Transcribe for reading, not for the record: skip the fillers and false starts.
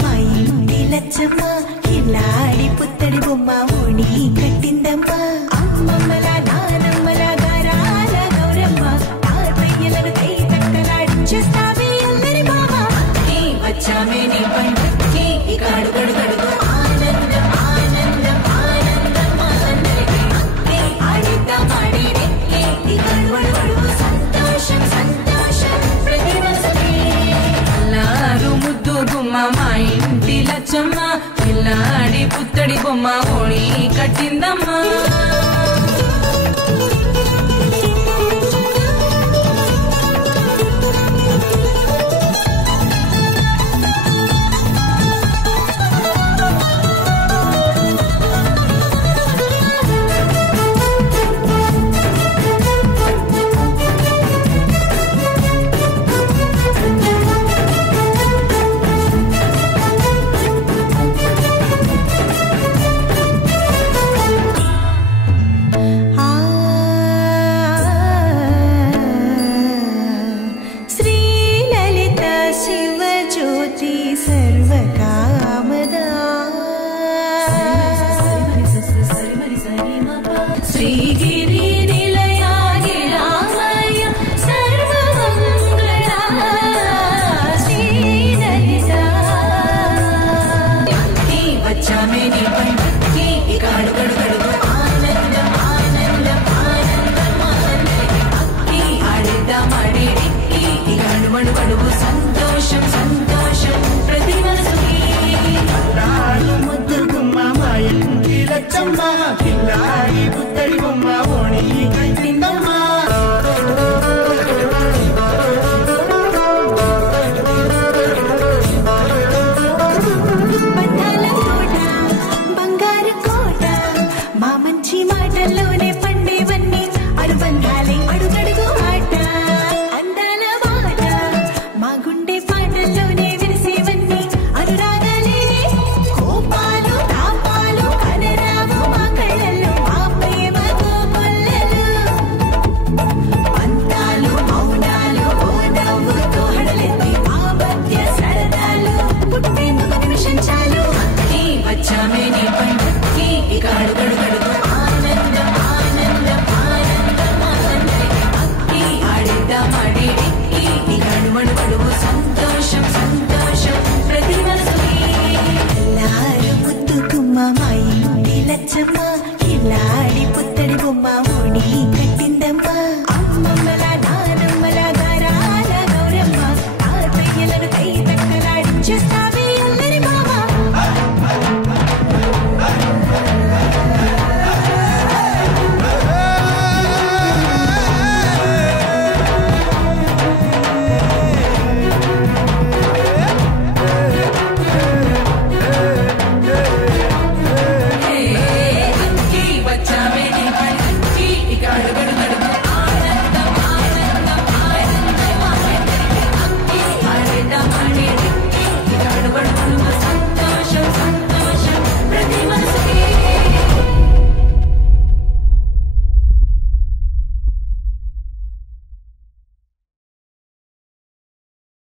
మా ఇంటి లచ్చమ్మ కిల్లాడి పుత్తడి బొమ్మ ఓడి కట్టిందమ్మా అమ్మమ్మల నానమ్మల గారాల గౌరమ్మ తాతయ్యలను కై తక్కలాడించేస్తావే అల్లరి మామ వచ్చామే నీ పండక్కి ఇక అడుగడుగడుగు ఆనందం ఆనందం ఆనందం అందరికీ ఆడిద్దాం ఆడేనే ఇక అడుగడుగడుగు సంతోషం సంతోషం ప్రతి మనసుకి అల్లారు ముద్దు గుమ్మ మా ఇంటి లచ్చమ్మ పిల్లాడి పుత్తడి బొమ్మ ఓడి కట్టిందమ్మా శ్రీగిరి నిలయాగి రామయ్య సర్వమంగళ శ్రీలలిత వచ్చామే నీ పండక్కి ఇక అడుగడుగడుగు ఆనందం ఆనందం ఆనందం అందరికీ ఆడిద్దాం ఆడేది ఇక అడుగడుగడుగు సంతోషం సంతోషం